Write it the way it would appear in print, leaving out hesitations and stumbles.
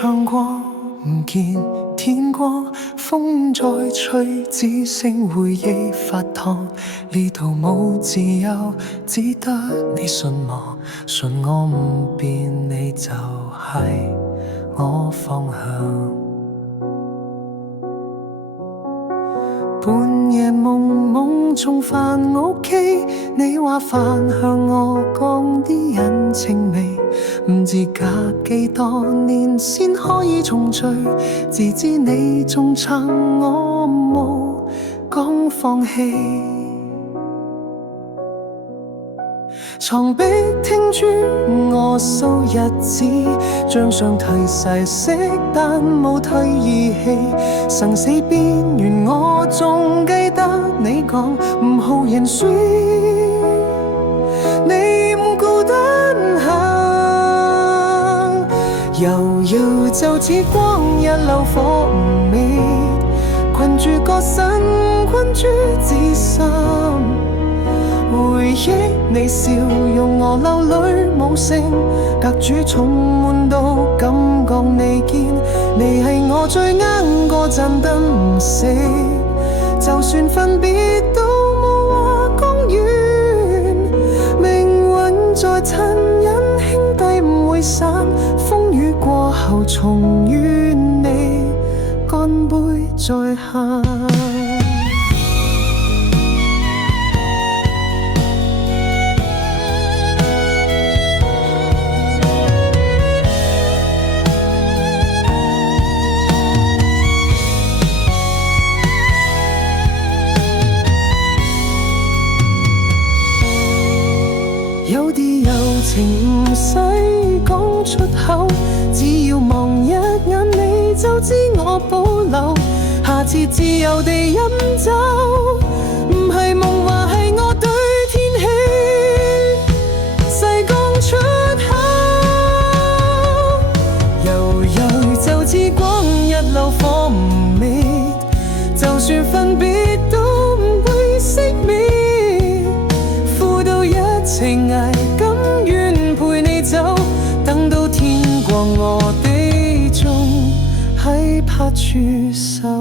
唱過，唔見天光，風再吹，只剩回憶發燙。呢度冇自由，只得你信我，信我唔變，你就係我方向。半夜夢夢重返屋企，你話飯向我講啲人情味，唔知隔幾多年先可以重聚，自知你仲撐我冇講放棄。床壁聽住我數日子，帳上提誓色但冇退意氣，生死邊緣我仲記得你講唔好認輸，你唔孤單行，遙遙就似光一縷火唔滅，困住個身困住自心，回憶你笑容我流淚無聲，隔住重門都感覺你堅，你係我最啱嗰盞燈唔熄，就算分別都冇話講完，命運再殘忍兄弟唔會散，風雨過後重遇你，乾杯再行。有啲友情唔使講出口，只要望一眼你就知我保留，下次自由地飲酒，唔係夢話係我對天氣誓講出口，悠悠就似光一縷火唔滅，就算分別都唔會熄滅，情涯甘願陪你走，等到天光我哋仲喺拍住手。